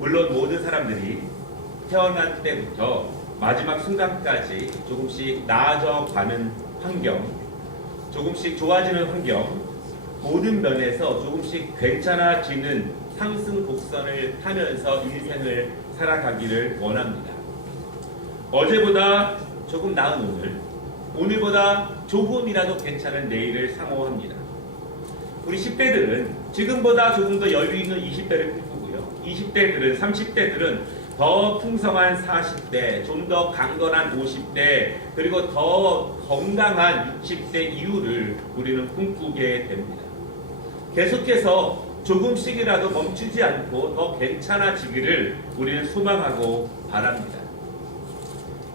물론 모든 사람들이 태어난 때부터 마지막 순간까지 조금씩 나아져가는 환경, 조금씩 좋아지는 환경, 모든 면에서 조금씩 괜찮아지는 상승 곡선을 타면서 인생을 살아가기를 원합니다. 어제보다 조금 나은 오늘, 오늘보다 조금이라도 괜찮은 내일을 사모합니다. 우리 10대들은 지금보다 조금 더 여유 있는 20대를 꿈꾸고요. 20대들은, 30대들은 더 풍성한 40대, 좀 더 강건한 50대, 그리고 더 건강한 60대 이후를 우리는 꿈꾸게 됩니다. 계속해서 조금씩이라도 멈추지 않고 더 괜찮아지기를 우리는 소망하고 바랍니다.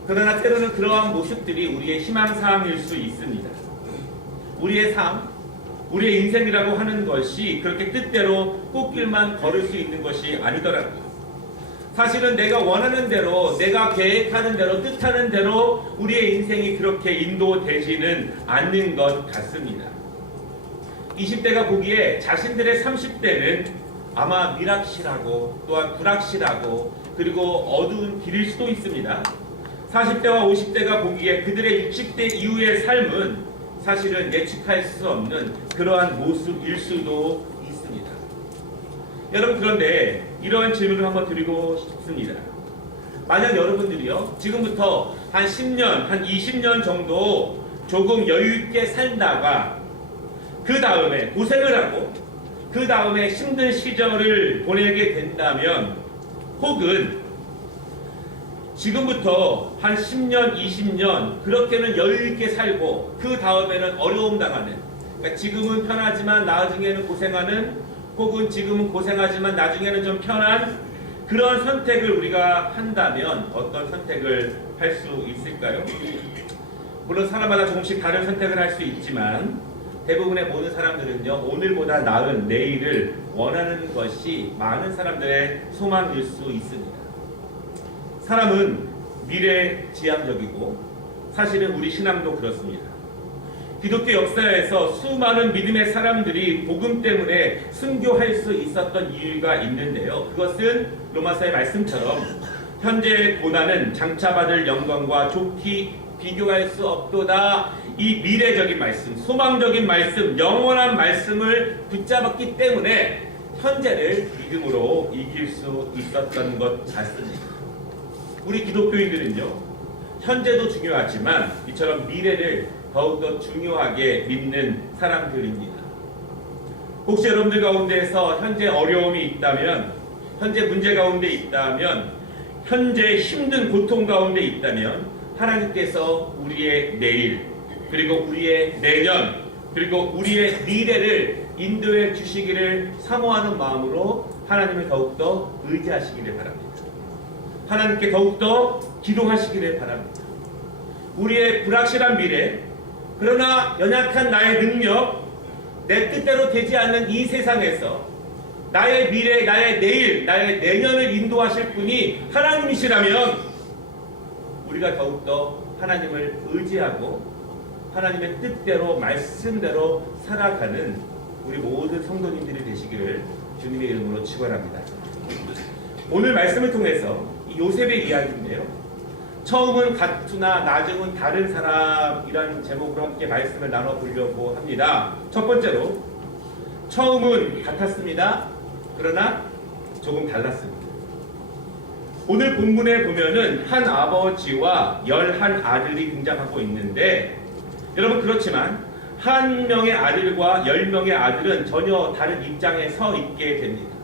그러나 때로는 그러한 모습들이 우리의 희망사항일 수 있습니다. 우리의 삶, 우리의 인생이라고 하는 것이 그렇게 뜻대로 꽃길만 걸을 수 있는 것이 아니더라고요. 사실은 내가 원하는 대로, 내가 계획하는 대로, 뜻하는 대로 우리의 인생이 그렇게 인도되지는 않는 것 같습니다. 20대가 보기에 자신들의 30대는 아마 미락실하고 또한 불확실하고 그리고 어두운 길일 수도 있습니다. 40대와 50대가 보기에 그들의 60대 이후의 삶은 사실은 예측할 수 없는 그러한 모습일 수도 있습니다. 여러분, 그런데 이러한 질문을 한번 드리고 싶습니다. 만약 여러분들이요, 지금부터 한 10년, 한 20년 정도 조금 여유있게 살다가 그 다음에 고생을 하고 그 다음에 힘든 시절을 보내게 된다면, 혹은 지금부터 한 10년, 20년 그렇게는 여유있게 살고 그 다음에는 어려움 당하는, 그러니까 지금은 편하지만 나중에는 고생하는, 혹은 지금은 고생하지만 나중에는 좀 편한 그런 선택을 우리가 한다면 어떤 선택을 할 수 있을까요? 물론 사람마다 조금씩 다른 선택을 할 수 있지만 대부분의 모든 사람들은요, 오늘보다 나은 내일을 원하는 것이 많은 사람들의 소망일 수 있습니다. 사람은 미래지향적이고 사실은 우리 신앙도 그렇습니다. 기독교 역사에서 수많은 믿음의 사람들이 복음 때문에 순교할 수 있었던 이유가 있는데요. 그것은 로마서의 말씀처럼 현재의 고난은 장차 받을 영광과 좋게 비교할 수 없도다. 이 미래적인 말씀, 소망적인 말씀, 영원한 말씀을 붙잡았기 때문에 현재를 믿음으로 이길 수 있었던 것 같습니다. 우리 기독교인들은요, 현재도 중요하지만 이처럼 미래를 더욱더 중요하게 믿는 사람들입니다. 혹시 여러분들 가운데에서 현재 어려움이 있다면, 현재 문제 가운데 있다면, 현재 힘든 고통 가운데 있다면 하나님께서 우리의 내일, 그리고 우리의 내년, 그리고 우리의 미래를 인도해 주시기를 사모하는 마음으로 하나님을 더욱더 의지하시기를 바랍니다. 하나님께 더욱더 기도하시기를 바랍니다. 우리의 불확실한 미래, 그러나 연약한 나의 능력, 내 뜻대로 되지 않는 이 세상에서 나의 미래, 나의 내일, 나의 내년을 인도하실 분이 하나님이시라면 우리가 더욱더 하나님을 의지하고 하나님의 뜻대로, 말씀대로 살아가는 우리 모든 성도님들이 되시기를 주님의 이름으로 축원합니다. 오늘 말씀을 통해서 요셉의 이야기인데요, 처음은 같으나 나중은 다른 사람이라는 제목으로 함께 말씀을 나눠보려고 합니다. 첫 번째로, 처음은 같았습니다. 그러나 조금 달랐습니다. 오늘 본문에 보면은 한 아버지와 11 아들이 등장하고 있는데, 여러분, 그렇지만 한 명의 아들과 10명의 아들은 전혀 다른 입장에 서 있게 됩니다.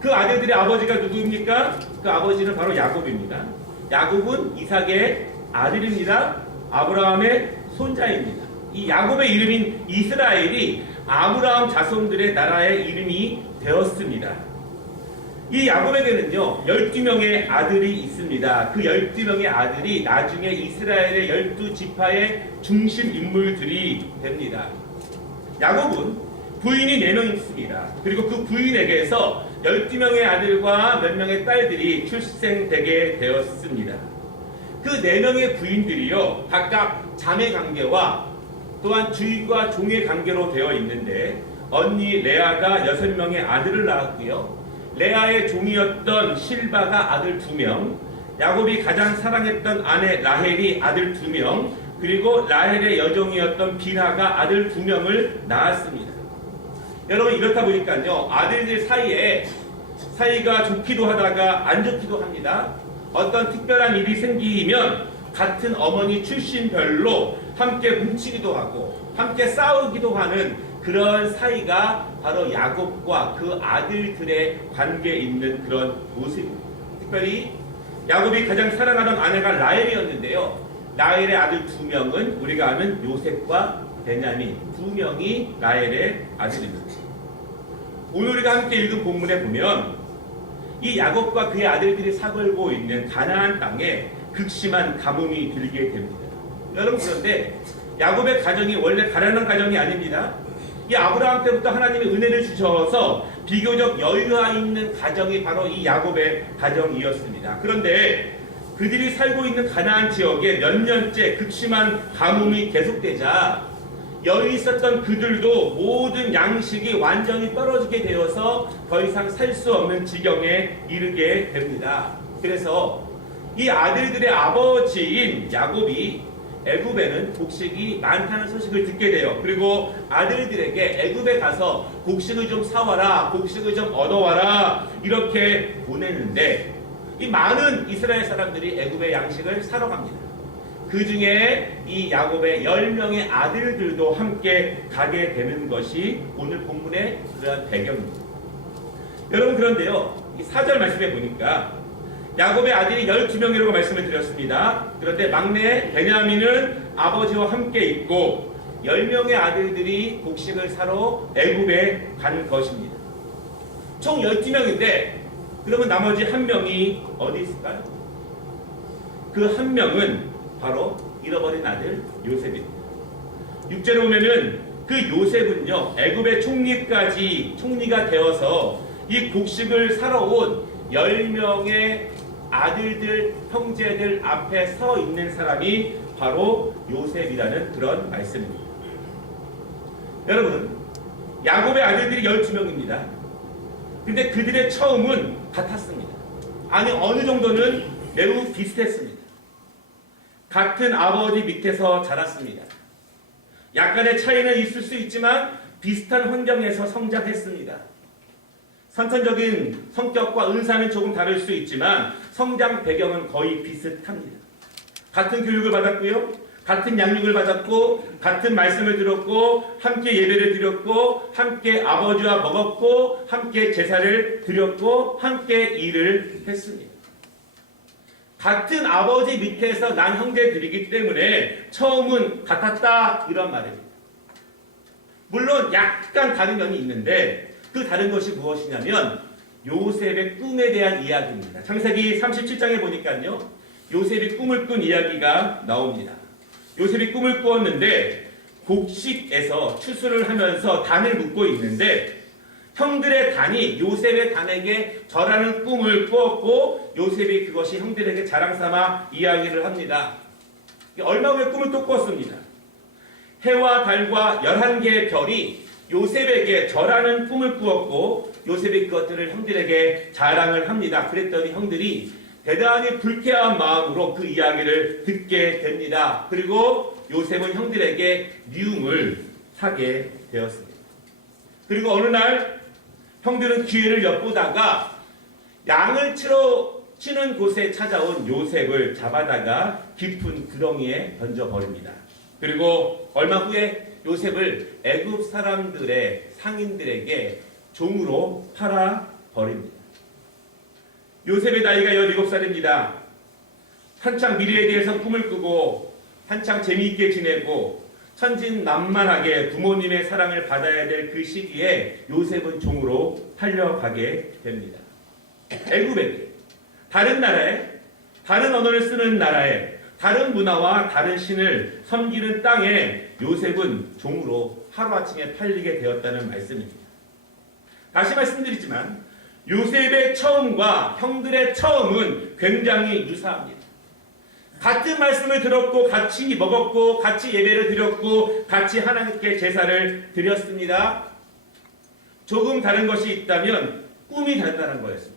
그 아들들의 아버지가 누구입니까? 그 아버지는 바로 야곱입니다. 야곱은 이삭의 아들입니다. 아브라함의 손자입니다. 이 야곱의 이름인 이스라엘이 아브라함 자손들의 나라의 이름이 되었습니다. 이 야곱에게는요, 12명의 아들이 있습니다. 그 12명의 아들이 나중에 이스라엘의 12지파의 중심 인물들이 됩니다. 야곱은 부인이 4명 있습니다. 그리고 그 부인에게서 12명의 아들과 몇 명의 딸들이 출생되게 되었습니다. 그 4명의 부인들이요, 각각 자매 관계와 또한 주인과 종의 관계로 되어 있는데, 언니 레아가 6명의 아들을 낳았고요, 레아의 종이었던 실바가 아들 2명, 야곱이 가장 사랑했던 아내 라헬이 아들 2명, 그리고 라헬의 여종이었던 빌하가 아들 2명을 낳았습니다. 여러분, 이렇다 보니까요, 아들들 사이가 좋기도 하다가 안 좋기도 합니다. 어떤 특별한 일이 생기면 같은 어머니 출신별로 함께 뭉치기도 하고 함께 싸우기도 하는 그런 사이가 바로 야곱과 그 아들들의 관계에 있는 그런 모습입니다. 특별히 야곱이 가장 사랑하던 아내가 라헬이었는데요. 라헬의 아들 2명은 우리가 아는 요셉과 베냐민 2명이 라헬의 아들입니다. 오늘 우리가 함께 읽은 본문에 보면 이 야곱과 그의 아들들이 사걸고 있는 가나안 땅에 극심한 가뭄이 들게 됩니다. 여러분, 그런데 야곱의 가정이 원래 가난한 가정이 아닙니다. 이 아브라함 때부터 하나님이 은혜를 주셔서 비교적 여유가 있는 가정이 바로 이 야곱의 가정이었습니다. 그런데 그들이 살고 있는 가나안 지역에 몇 년째 극심한 가뭄이 계속되자 여유 있었던 그들도 모든 양식이 완전히 떨어지게 되어서 더 이상 살 수 없는 지경에 이르게 됩니다. 그래서 이 아들들의 아버지인 야곱이 애굽에는 곡식이 많다는 소식을 듣게 돼요. 그리고 아들들에게 애굽에 가서 곡식을 좀 사와라, 곡식을 좀 얻어와라, 이렇게 보내는데 이 많은 이스라엘 사람들이 애굽의 양식을 사러 갑니다. 그 중에 이 야곱의 10명의 아들들도 함께 가게 되는 것이 오늘 본문의 그러한 배경입니다. 여러분, 그런데요, 이 4절 말씀에 보니까 야곱의 아들이 12명이라고 말씀을 드렸습니다. 그런데 막내 베냐민은 아버지와 함께 있고 10명의 아들들이 곡식을 사러 애굽에 간 것입니다. 총 12명인데 그러면 나머지 1명이 어디 있을까요? 그 1명은 바로 잃어버린 아들 요셉입니다. 6절에 보면은 그 요셉은요, 애굽의 총리가 되어서 이 곡식을 사러 온 10명의 아들들, 형제들 앞에 서 있는 사람이 바로 요셉이라는 그런 말씀입니다. 여러분, 야곱의 아들들이 12명입니다. 근데 그들의 처음은 같았습니다. 아니, 어느 정도는 매우 비슷했습니다. 같은 아버지 밑에서 자랐습니다. 약간의 차이는 있을 수 있지만 비슷한 환경에서 성장했습니다. 선천적인 성격과 은사는 조금 다를 수 있지만 성장 배경은 거의 비슷합니다. 같은 교육을 받았고요, 같은 양육을 받았고, 같은 말씀을 들었고, 함께 예배를 드렸고, 함께 아버지와 먹었고, 함께 제사를 드렸고, 함께 일을 했습니다. 같은 아버지 밑에서 난 형제들이기 때문에 처음은 같았다, 이런 말입니다. 물론 약간 다른 면이 있는데 그 다른 것이 무엇이냐면 요셉의 꿈에 대한 이야기입니다. 창세기 37장에 보니까요, 요셉이 꿈을 꾼 이야기가 나옵니다. 요셉이 꿈을 꾸었는데 곡식에서 추수를 하면서 단을 묶고 있는데 형들의 단이 요셉의 단에게 절하는 꿈을 꾸었고 요셉이 그것이 형들에게 자랑삼아 이야기를 합니다. 얼마 후에 꿈을 또 꾸었습니다. 해와 달과 11개의 별이 요셉에게 절하는 꿈을 꾸었고 요셉이 그것들을 형들에게 자랑을 합니다. 그랬더니 형들이 대단히 불쾌한 마음으로 그 이야기를 듣게 됩니다. 그리고 요셉은 형들에게 미움을 사게 되었습니다. 그리고 어느 날 형들은 기회를 엿보다가 양을 치는 곳에 찾아온 요셉을 잡아다가 깊은 구덩이에 던져버립니다. 그리고 얼마 후에 요셉을 애굽 사람들의 상인들에게 종으로 팔아버립니다. 요셉의 나이가 17살입니다. 한창 미래에 대해서 꿈을 꾸고 한창 재미있게 지내고 천진난만하게 부모님의 사랑을 받아야 될 그 시기에 요셉은 종으로 팔려가게 됩니다. 애굽에게, 다른 나라에, 다른 언어를 쓰는 나라에, 다른 문화와 다른 신을 섬기는 땅에 요셉은 종으로 하루아침에 팔리게 되었다는 말씀입니다. 다시 말씀드리지만 요셉의 처음과 형들의 처음은 굉장히 유사합니다. 같은 말씀을 들었고 같이 먹었고 같이 예배를 드렸고 같이 하나님께 제사를 드렸습니다. 조금 다른 것이 있다면 꿈이 다르다는 거였습니다.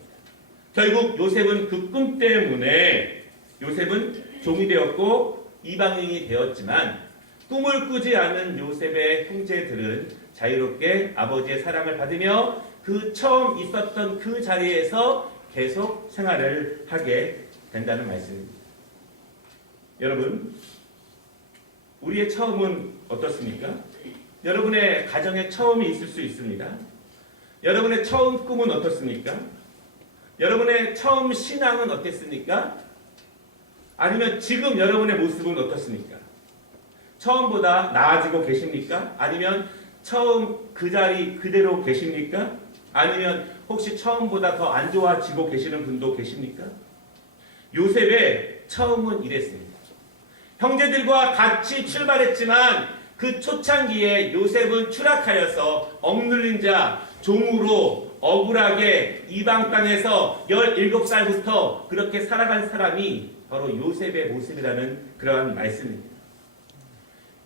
결국 요셉은 그 꿈 때문에 요셉은 종이 되었고 이방인이 되었지만 꿈을 꾸지 않은 요셉의 형제들은 자유롭게 아버지의 사랑을 받으며 그 처음 있었던 그 자리에서 계속 생활을 하게 된다는 말씀입니다. 여러분, 우리의 처음은 어떻습니까? 여러분의 가정에 처음이 있을 수 있습니다. 여러분의 처음 꿈은 어떻습니까? 여러분의 처음 신앙은 어땠습니까? 아니면 지금 여러분의 모습은 어떻습니까? 처음보다 나아지고 계십니까? 아니면 처음 그 자리 그대로 계십니까? 아니면 혹시 처음보다 더 안 좋아지고 계시는 분도 계십니까? 요셉의 처음은 이랬습니다. 형제들과 같이 출발했지만 그 초창기에 요셉은 추락하여서 억눌린 자, 종으로 억울하게 이방 땅에서 17살부터 그렇게 살아간 사람이 바로 요셉의 모습이라는 그러한 말씀입니다.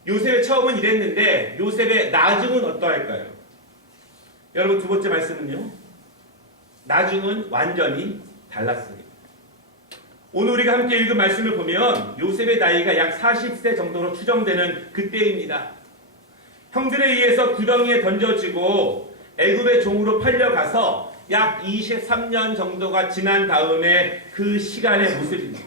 요셉의 처음은 이랬는데 요셉의 나중은 어떠할까요? 여러분, 두 번째 말씀은요. 나중은 완전히 달랐습니다. 오늘 우리가 함께 읽은 말씀을 보면 요셉의 나이가 약 40세 정도로 추정되는 그때입니다. 형들에 의해서 구덩이에 던져지고 애굽의 종으로 팔려가서 약 23년 정도가 지난 다음에 그 시간의 모습입니다.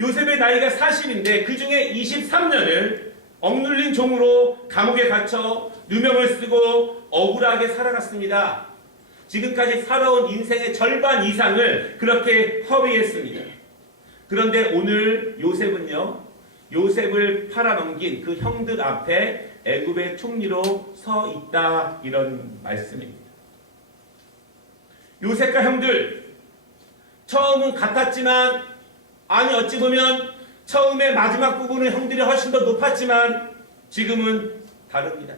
요셉의 나이가 40인데 그 중에 23년을 억눌린 종으로 감옥에 갇혀 누명을 쓰고 억울하게 살아갔습니다. 지금까지 살아온 인생의 절반 이상을 그렇게 허비했습니다. 그런데 오늘 요셉은요, 요셉을 팔아넘긴 그 형들 앞에 애굽의 총리로 서 있다, 이런 말씀입니다. 요셉과 형들, 처음은 같았지만, 아니 어찌 보면 처음에 마지막 부분은 형들이 훨씬 더 높았지만 지금은 다릅니다.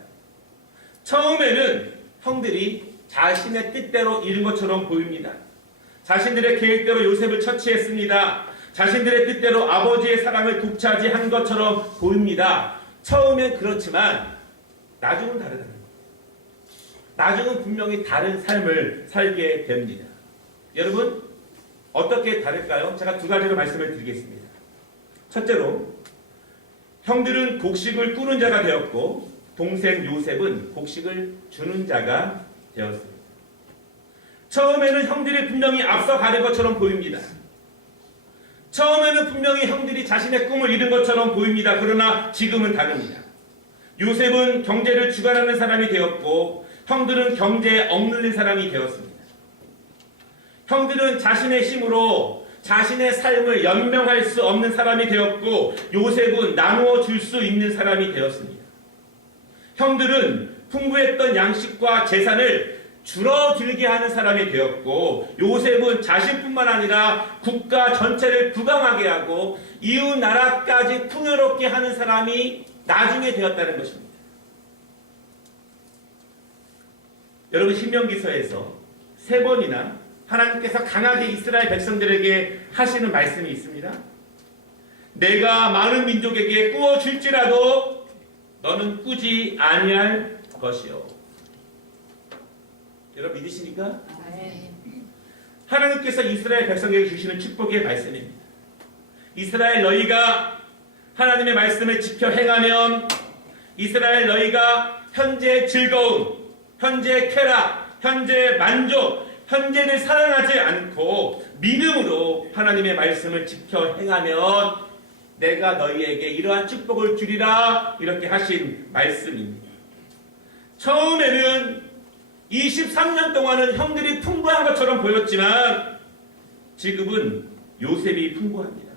처음에는 형들이 자신의 뜻대로 이룬 것처럼 보입니다. 자신들의 계획대로 요셉을 처치했습니다. 자신들의 뜻대로 아버지의 사랑을 독차지한 것처럼 보입니다. 처음엔 그렇지만 나중은 다르다. 나중은 분명히 다른 삶을 살게 됩니다. 여러분, 어떻게 다를까요? 제가 두 가지로 말씀을 드리겠습니다. 첫째로, 형들은 곡식을 꾸는 자가 되었고 동생 요셉은 곡식을 주는 자가 되었습니다. 처음에는 형들이 분명히 앞서가는 것처럼 보입니다. 처음에는 분명히 형들이 자신의 꿈을 이룬 것처럼 보입니다. 그러나 지금은 다릅니다. 요셉은 경제를 주관하는 사람이 되었고 형들은 경제에 억눌린 사람이 되었습니다. 형들은 자신의 힘으로 자신의 삶을 연명할 수 없는 사람이 되었고 요셉은 나누어 줄 수 있는 사람이 되었습니다. 형들은 풍부했던 양식과 재산을 줄어들게 하는 사람이 되었고 요셉은 자신뿐만 아니라 국가 전체를 부강하게 하고 이웃 나라까지 풍요롭게 하는 사람이 나중에 되었다는 것입니다. 여러분, 신명기서에서 3번이나 하나님께서 강하게 이스라엘 백성들에게 하시는 말씀이 있습니다. 내가 많은 민족에게 꾸어줄지라도 너는 꾸지 아니할 것이요. 여러분, 믿으십니까? 네. 하나님께서 이스라엘 백성에게 주시는 축복의 말씀입니다. 이스라엘 너희가 하나님의 말씀을 지켜 행하면 이스라엘 너희가 현재 즐거움, 현재 쾌락, 현재 만족, 현재를 사랑하지 않고 믿음으로 하나님의 말씀을 지켜 행하면 내가 너희에게 이러한 축복을 주리라, 이렇게 하신 말씀입니다. 처음에는 23년 동안은 형들이 풍부한 것처럼 보였지만 지금은 요셉이 풍부합니다.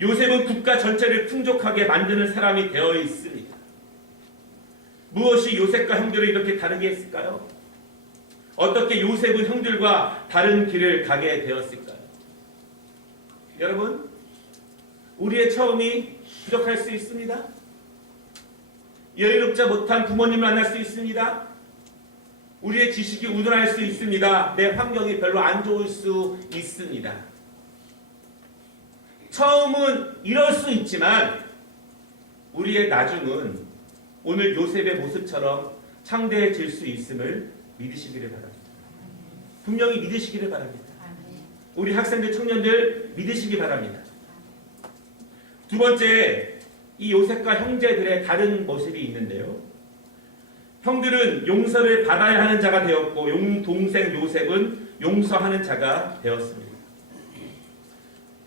요셉은 국가 전체를 풍족하게 만드는 사람이 되어 있습니다. 무엇이 요셉과 형들을 이렇게 다르게 했을까요? 어떻게 요셉은 형들과 다른 길을 가게 되었을까요? 여러분, 우리의 처음이 부족할 수 있습니다. 여유롭지 못한 부모님을 만날 수 있습니다. 우리의 지식이 우둔할 수 있습니다. 내 환경이 별로 안 좋을 수 있습니다. 처음은 이럴 수 있지만 우리의 나중은 오늘 요셉의 모습처럼 창대해질 수 있음을 믿으시기를 바랍니다. 분명히 믿으시기를 바랍니다. 우리 학생들, 청년들 믿으시기 바랍니다. 두 번째, 이 요셉과 형제들의 다른 모습이 있는데요. 형들은 용서를 받아야 하는 자가 되었고 동생 요셉은 용서하는 자가 되었습니다.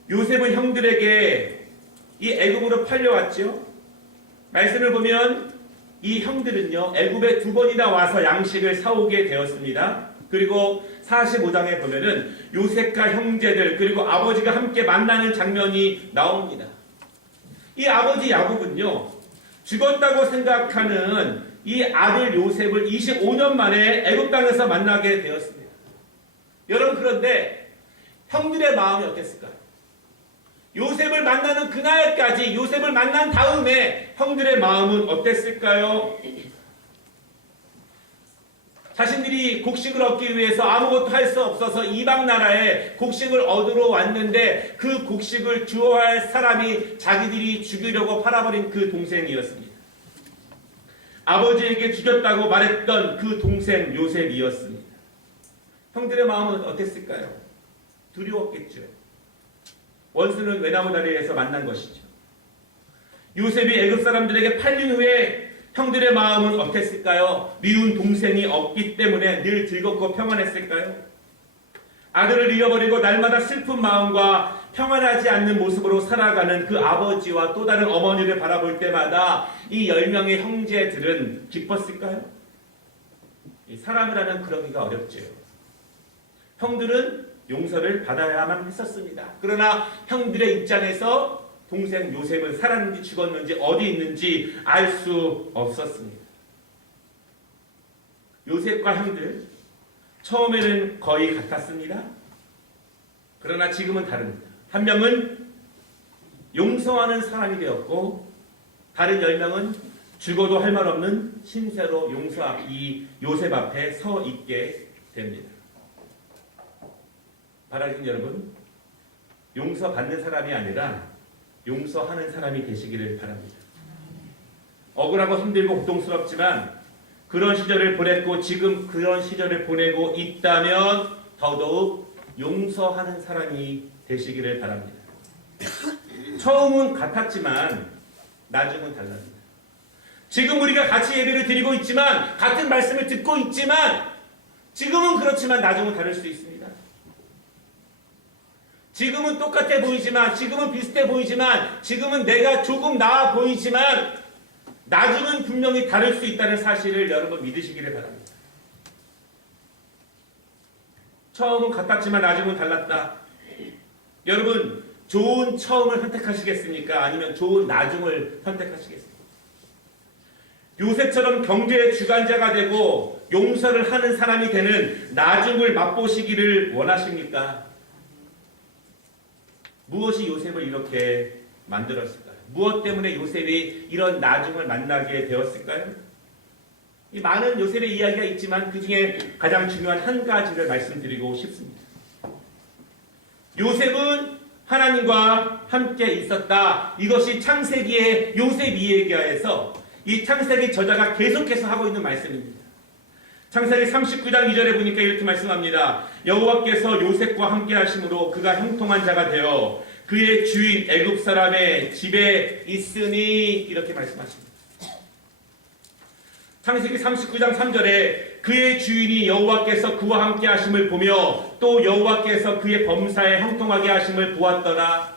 요셉은 형들에게 이 애굽으로 팔려왔죠. 말씀을 보면 이 형들은요, 애굽에 2번이나 와서 양식을 사오게 되었습니다. 그리고 45장에 보면은 요셉과 형제들 그리고 아버지가 함께 만나는 장면이 나옵니다. 이 아버지 야곱은요, 죽었다고 생각하는 이 아들 요셉을 25년 만에 애굽 땅에서 만나게 되었습니다. 여러분, 그런데 형들의 마음이 어땠을까요? 요셉을 만나는 그날까지, 요셉을 만난 다음에 형들의 마음은 어땠을까요? 자신들이 곡식을 얻기 위해서 아무것도 할 수 없어서 이방 나라에 곡식을 얻으러 왔는데 그 곡식을 주어할 사람이 자기들이 죽이려고 팔아버린 그 동생이었습니다. 아버지에게 죽였다고 말했던 그 동생 요셉이었습니다. 형들의 마음은 어땠을까요? 두려웠겠죠. 원수는 외나무 다리에서 만난 것이죠. 요셉이 애굽 사람들에게 팔린 후에 형들의 마음은 어땠을까요? 미운 동생이 없기 때문에 늘 즐겁고 평안했을까요? 아들을 잃어버리고 날마다 슬픈 마음과 평안하지 않는 모습으로 살아가는 그 아버지와 또 다른 어머니를 바라볼 때마다 이 10명의 형제들은 기뻤을까요? 사람을 하면 그러기가 어렵죠. 형들은 용서를 받아야만 했었습니다. 그러나 형들의 입장에서 동생 요셉은 살았는지 죽었는지 어디 있는지 알 수 없었습니다. 요셉과 형들 처음에는 거의 같았습니다. 그러나 지금은 다릅니다. 한 명은 용서하는 사람이 되었고 다른 10명은 죽어도 할 말 없는 신세로 이 요셉 앞에 서 있게 됩니다. 바라긴 여러분, 용서받는 사람이 아니라 용서하는 사람이 되시기를 바랍니다. 억울하고 힘들고 고통스럽지만 그런 시절을 보냈고 지금 그런 시절을 보내고 있다면 더더욱 용서하는 사람이 되시기를 바랍니다. 처음은 같았지만 나중은 달라집니다. 지금 우리가 같이 예배를 드리고 있지만 같은 말씀을 듣고 있지만 지금은 그렇지만 나중은 다를 수 있습니다. 지금은 똑같아 보이지만, 지금은 비슷해 보이지만, 지금은 내가 조금 나아 보이지만 나중은 분명히 다를 수 있다는 사실을 여러분 믿으시기를 바랍니다. 처음은 같았지만 나중은 달랐다. 여러분, 좋은 처음을 선택하시겠습니까? 아니면 좋은 나중을 선택하시겠습니까? 요셉처럼 경제의 주관자가 되고 용서를 하는 사람이 되는 나중을 맛보시기를 원하십니까? 무엇이 요셉을 이렇게 만들었을까요? 무엇 때문에 요셉이 이런 나중을 만나게 되었을까요? 이 많은 요셉의 이야기가 있지만 그 중에 가장 중요한 한 가지를 말씀드리고 싶습니다. 요셉은 하나님과 함께 있었다. 이것이 창세기의 요셉 이야기에서 이 창세기 저자가 계속해서 하고 있는 말씀입니다. 창세기 39장 2절에 보니까 이렇게 말씀합니다. 여호와께서 요셉과 함께 하심으로 그가 형통한 자가 되어 그의 주인 애굽 사람의 집에 있으니 이렇게 말씀하십니다. 창세기 39장 3절에 그의 주인이 여호와께서 그와 함께 하심을 보며 또 여호와께서 그의 범사에 형통하게 하심을 보았더라.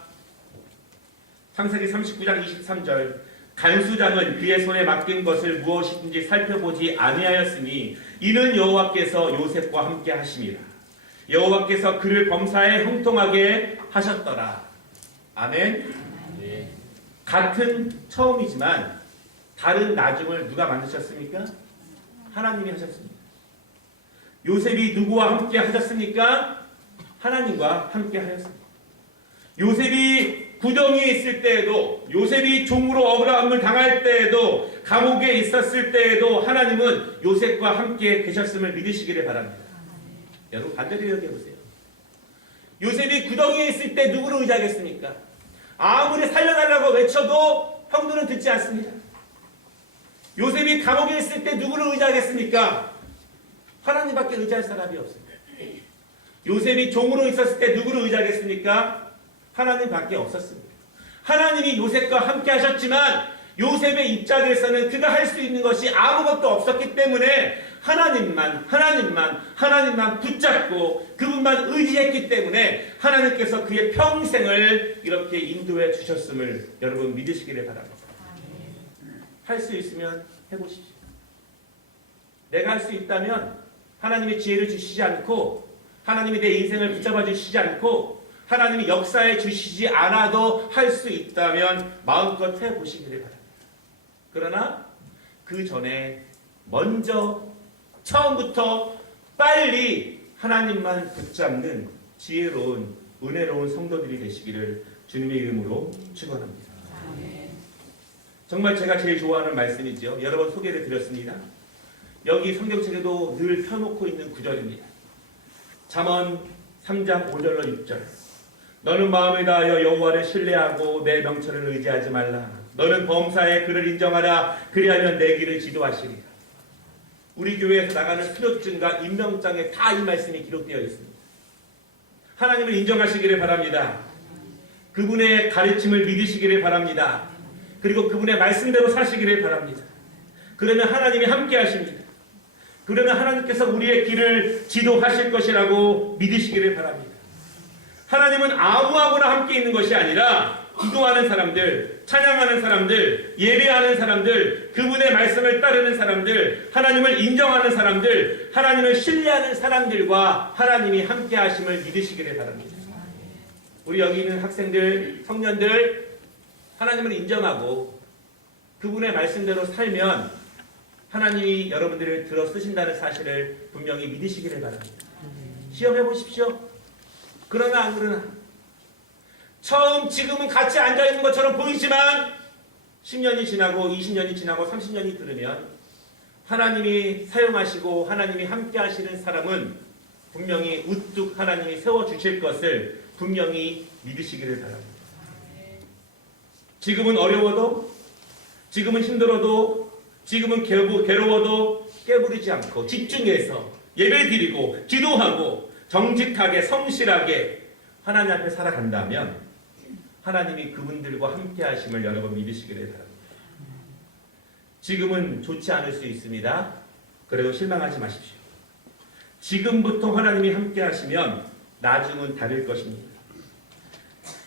창세기 39장 23절 간수장은 그의 손에 맡긴 것을 무엇이든지 살펴보지 아니하였으니 이는 여호와께서 요셉과 함께 하심이라. 여호와께서 그를 범사에 형통하게 하셨더라. 아멘. 같은 처음이지만 다른 나중을 누가 만드셨습니까? 하나님이 하셨습니다. 요셉이 누구와 함께 하셨습니까? 하나님과 함께 하였습니다. 요셉이 구덩이에 있을 때에도, 요셉이 종으로 억울함을 당할 때에도, 감옥에 있었을 때에도 하나님은 요셉과 함께 계셨음을 믿으시기를 바랍니다. 여러분 반대로 이야기해보세요. 요셉이 구덩이에 있을 때 누구를 의지하겠습니까? 아무리 살려달라고 외쳐도 형들은 듣지 않습니다. 요셉이 감옥에 있을 때 누구를 의지하겠습니까? 하나님밖에 의지할 사람이 없습니다. 요셉이 종으로 있었을 때 누구를 의지하겠습니까? 하나님밖에 없었습니다. 하나님이 요셉과 함께 하셨지만 요셉의 입장에서는 그가 할 수 있는 것이 아무것도 없었기 때문에 하나님만 붙잡고 그분만 의지했기 때문에 하나님께서 그의 평생을 이렇게 인도해 주셨음을 여러분 믿으시기를 바랍니다. 할 수 있으면 해보십시오. 내가 할 수 있다면 하나님의 지혜를 주시지 않고 하나님이 내 인생을 붙잡아 주시지 않고 하나님이 역사해 주시지 않아도 할 수 있다면 마음껏 해보시기를 바랍니다. 그러나 그 전에 먼저 처음부터 빨리 하나님만 붙잡는 지혜로운 은혜로운 성도들이 되시기를 주님의 이름으로 축원합니다. 정말 제가 제일 좋아하는 말씀이죠. 여러 번 소개를 드렸습니다. 여기 성경책에도 늘 펴놓고 있는 구절입니다. 잠언 3장 5절로 6절. 너는 마음을 다하여 여호와를 신뢰하고 내 명철을 의지하지 말라. 너는 범사에 그를 인정하라. 그리하면 내 길을 지도하시리라. 우리 교회에서 나가는 수료증과 임명장에 다 이 말씀이 기록되어 있습니다. 하나님을 인정하시기를 바랍니다. 그분의 가르침을 믿으시기를 바랍니다. 그리고 그분의 말씀대로 사시기를 바랍니다. 그러면 하나님이 함께 하십니다. 그러면 하나님께서 우리의 길을 지도하실 것이라고 믿으시기를 바랍니다. 하나님은 아무하고나 함께 있는 것이 아니라 기도하는 사람들, 찬양하는 사람들, 예배하는 사람들, 그분의 말씀을 따르는 사람들, 하나님을 인정하는 사람들, 하나님을 신뢰하는 사람들과 하나님이 함께 하심을 믿으시기를 바랍니다. 우리 여기 있는 학생들, 청년들, 하나님을 인정하고 그분의 말씀대로 살면 하나님이 여러분들을 들어 쓰신다는 사실을 분명히 믿으시기를 바랍니다. 시험해 보십시오. 그러나 안 그러나 지금은 같이 앉아있는 것처럼 보이지만 10년이 지나고 20년이 지나고 30년이 들으면 하나님이 사용하시고 하나님이 함께 하시는 사람은 분명히 우뚝 하나님이 세워주실 것을 분명히 믿으시기를 바랍니다. 지금은 어려워도, 지금은 힘들어도, 지금은 괴로워도 깨부리지 않고 집중해서 예배드리고 기도하고 정직하게 성실하게 하나님 앞에 살아간다면 하나님이 그분들과 함께 하심을 여러분 믿으시기를 바랍니다. 지금은 좋지 않을 수 있습니다. 그래도 실망하지 마십시오. 지금부터 하나님이 함께 하시면 나중은 다를 것입니다.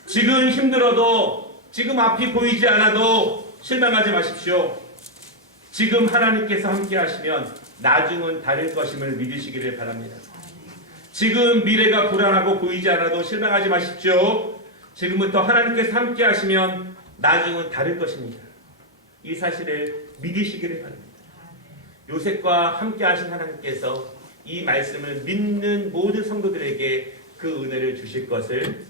지금 힘들어도 지금 앞이 보이지 않아도 실망하지 마십시오. 지금 하나님께서 함께 하시면 나중은 다를 것임을 믿으시기를 바랍니다. 지금 미래가 불안하고 보이지 않아도 실망하지 마십시오. 지금부터 하나님께서 함께 하시면 나중은 다를 것입니다. 이 사실을 믿으시기를 바랍니다. 요셉과 함께 하신 하나님께서 이 말씀을 믿는 모든 성도들에게 그 은혜를 주실 것을